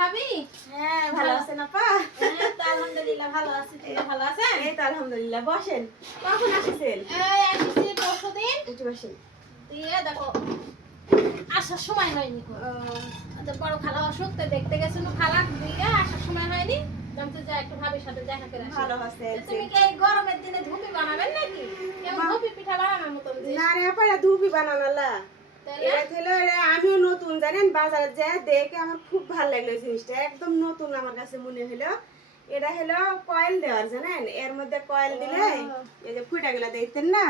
ভাবি? হ্যাঁ ভালো আছেন আপা? হ্যাঁ তো আলহামদুলিল্লাহ ভালো আছি। তুমি ভালো আছেন? এই তো আলহামদুলিল্লাহ। বসেন। কখন আসছেন? এই আসছি পরশুদিন। একটু বসেন। দিয়ে দেখো আসার সময় হয়নি কো। তো বড় খালা অসুখ তো দেখতে গেছিল খালা দিয়ে আসার সময় হয়নি। জানতে যা একটু ভাবির সাথে দেখা করে আসি। ভালো আছেন। তুমি কি এই গরমের দিনে ধুপি বানাবেন নাকি? কেমন ধুপি পিঠা বানানোর মতন যে? না রে আপা, এটা ধুপি বানানালা। এটা ছিল আমিও নতুন জানেন, বাজারে যা দেখে আমার খুব ভালো লাগলো এই জিনিসটা, একদম নতুন আমার কাছে মনে হলো। এটা হলো কয়েল দেওয়ার, জানেন এর মধ্যে কয়েল দিলে এই যে ফুটাগুলো দেখতেন না,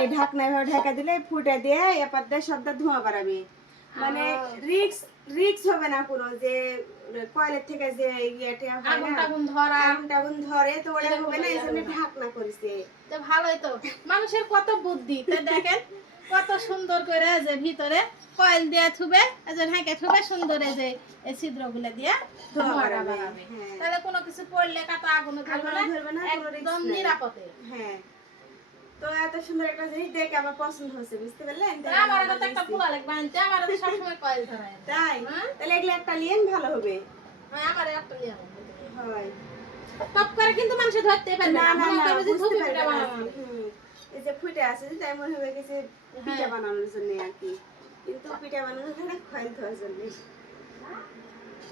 এই ঢাকনা এভাবে ঢাকা দিলে ফুটা দিয়ে এপার দিয়ে সবটা ধোঁয়া বাড়াবে। মানে রিক্স হবে না কোনো, যে কয়েলের থেকে যে ইয়েটা হয় না, আগুন টাগুন ধরে তো ওটা হবে না, এই জন্য ঢাকনা করেছে। তো ভালোই তো, মানুষের কত বুদ্ধি তো দেখেন কত সুন্দর করে যে ভিতরে কয়েল দিয়ে থুবে, এজন হাঁকে থুবে সুন্দর এই যে এই ছিদ্রগুলো দিয়ে ধোঁয়া বাড়াবে। তাহলে কোনো কিছু পড়লে কাটা আগুন ধরবে না, একদম নিরাপদে। হ্যাঁ, তো এত সুন্দর একটা জিনিস দেখে আমার পছন্দ হচ্ছে, বুঝতে পারলেন? আমার তো একটা পোলা লাগবে আনতে, আমার তো সবসময় কয়েল ধরায়। তাই তাহলে এগুলো একটা লিয়েন ভালো হবে। হ্যাঁ আমার একটা লিয়ে হয় টপ করে কিন্তু মানুষ ধরতে পারবে না, না, না, যে বুঝতে ধুপি পারবে পিঠা না। বানানো। এই যে ফুটে আছে তাই মনে হবে কিছু পিঠা বানানোর জন্য আর কি, কিন্তু পিঠা বানানোর জন্য কয়েল ধোয়ার জন্য।